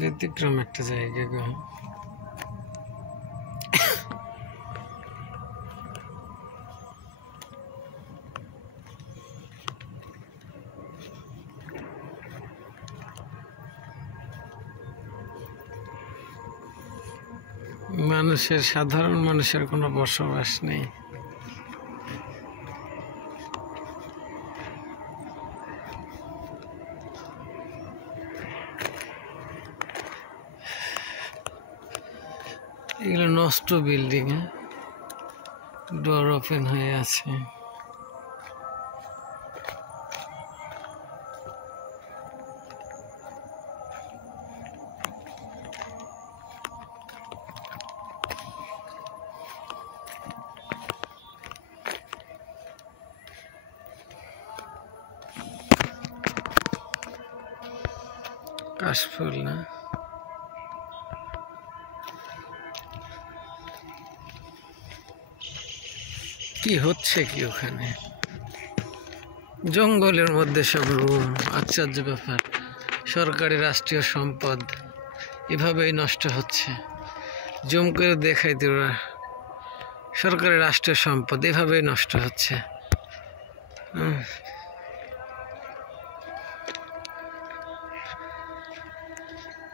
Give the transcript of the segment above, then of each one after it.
ব্যতিক্রম একটা জায়গা গো। মানুষের, সাধারণ মানুষের কোনো বসবাস নেই। এগুলো নষ্ট বিল্ডিং, ডোর ওপেন হয়ে আছে। কাশফুল না, কি হচ্ছে কি ওখানে? জঙ্গলের মধ্যে সব রুম। আশ্চর্য ব্যাপার, সরকারি রাষ্ট্রীয় সম্পদ এভাবেই নষ্ট হচ্ছে। জুম করে দেখাই তোরা, সরকারি রাষ্ট্রীয় সম্পদ এভাবেই নষ্ট হচ্ছে।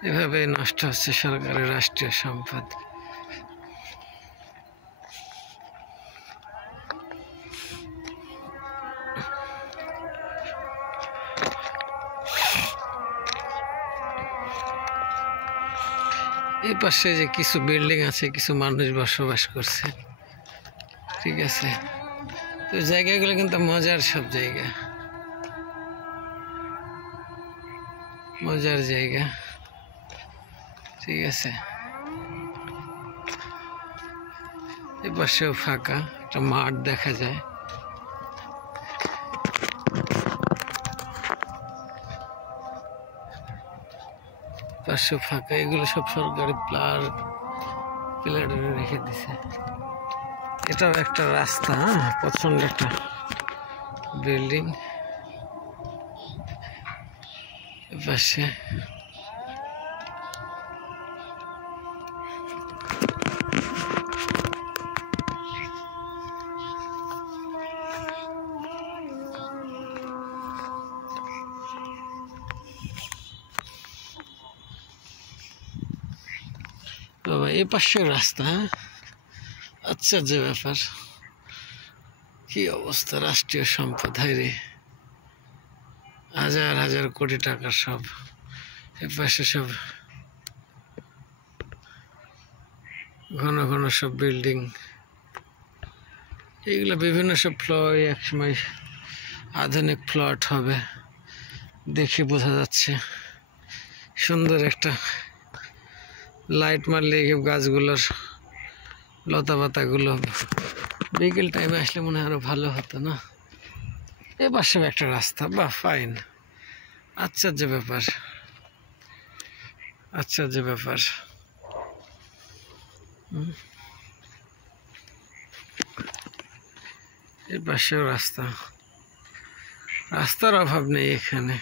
এভাবেই নষ্ট হচ্ছে সরকারি রাষ্ট্রীয় সম্পদ। এই পাশে যে কিছু বিল্ডিং আছে, কিছু মানুষ বসবাস করছে, ঠিক আছে। তো জায়গাগুলো কিন্তু মজার, সব জায়গা মজার জায়গা, ঠিক আছে। এই পাশেও ফাঁকা একটা মাঠ দেখা যায়। পাশেও ফাঁকা, এগুলো সব সরকারি প্লাট রেখে দিছে। এটাও একটা রাস্তা, প্রচন্ড একটা বিল্ডিং। পাশে বাবা, এই পাশের রাস্তা। আচ্ছা, যে ব্যাপার, কি অবস্থা! রাষ্ট্রীয় সম্পদ, হায় রে, হাজার হাজার কোটি টাকার সব। এর পাশে সব ঘন ঘন সব বিল্ডিং। এইগুলো বিভিন্ন সব ফ্লোর, একসময় আধুনিক প্লট হবে, দেখে বোঝা যাচ্ছে। সুন্দর একটা লাইট মারলে গাছগুলোর লতা পাতাগুলো বিকেল টাইমে আসলে মনে হয় আরো ভালো হতো না? এ পাশে একটা রাস্তা, বাহ, ফাইন। আশ্চর্য ব্যাপার, আশ্চর্য ব্যাপার। এর পাশেও রাস্তা, রাস্তার অভাব নেই এখানে।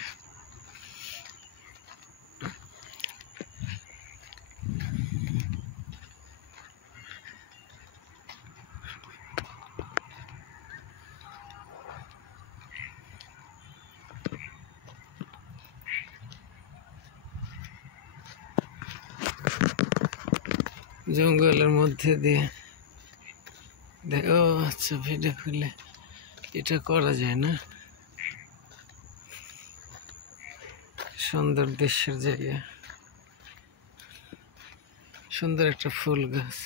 জঙ্গলের মধ্যে দিয়ে দেখো। আচ্ছা, ভিডিও খুলে এটা করা যায় না? সুন্দর দৃশ্যের জায়গা, সুন্দর একটা ফুল গাছ,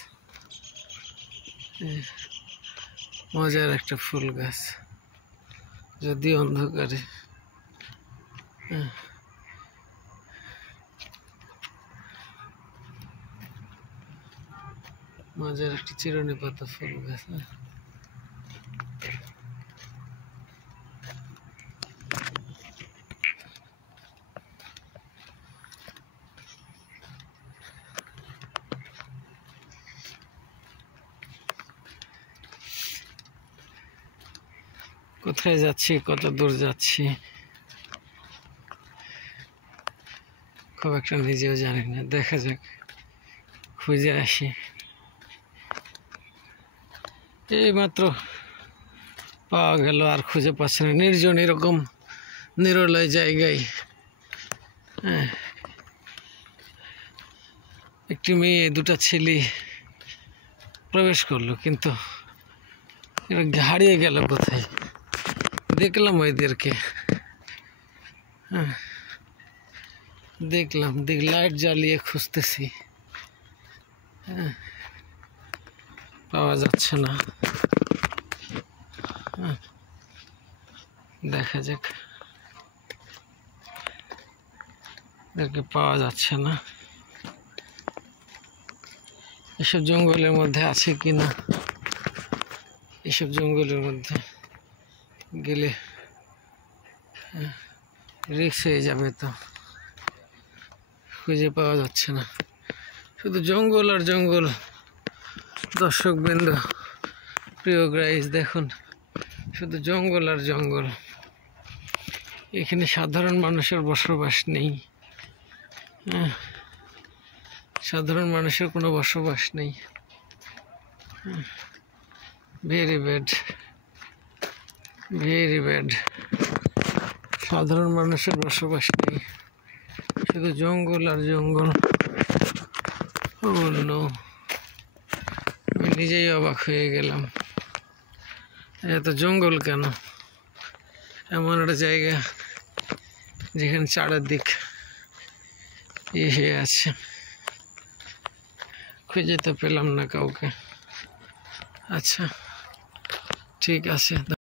মজার একটা ফুল গাছ, যদি অন্ধকারে। মজার একটা চিরুনি পাতা ফুল গাছ। কোথায় যাচ্ছি, কত দূর যাচ্ছি, খুব একটা নিজেও জানি না, দেখা যাক, খুঁজে আসি। এই মাত্র পাওয়া গেল, আর খুঁজে পাচ্ছে না। নির্জন এরকম নিরলয় জায়গায় হ্যাঁ একটি মেয়ে দুটা ছেলে প্রবেশ করলো, কিন্তু এরা হারিয়ে গেল কোথায়। দেখলাম ওইদেরকে, হ্যাঁ দেখলাম, লাইট জ্বালিয়ে খুঁজতেছি, হ্যাঁ পাওয়া যাচ্ছে না। দেখা যাক, এদেরকে পাওয়া যাচ্ছে না। এসব জঙ্গলের মধ্যে আছে কিনা, এসব জঙ্গলের মধ্যে গেলে রিস্ক হয়ে যাবে, তো খুঁজে পাওয়া যাচ্ছে না, শুধু জঙ্গল আর জঙ্গল। দর্শকবৃন্দ, প্রিয় গাইস, দেখুন শুধু জঙ্গল আর জঙ্গল। এখানে সাধারণ মানুষের বসবাস নেই, সাধারণ মানুষের কোনো বসবাস নেই। Very bad, very bad. সাধারণ মানুষের বসবাস নেই, শুধু জঙ্গল আর জঙ্গল। বলল, আমি নিজেই অবাক হয়ে গেলাম, এত জঙ্গল কেন? এমন একটা জায়গা যেখানে চারিদিক হয়ে আছে, খুঁজে তো পেলাম না কাউকে। আচ্ছা, ঠিক আছে।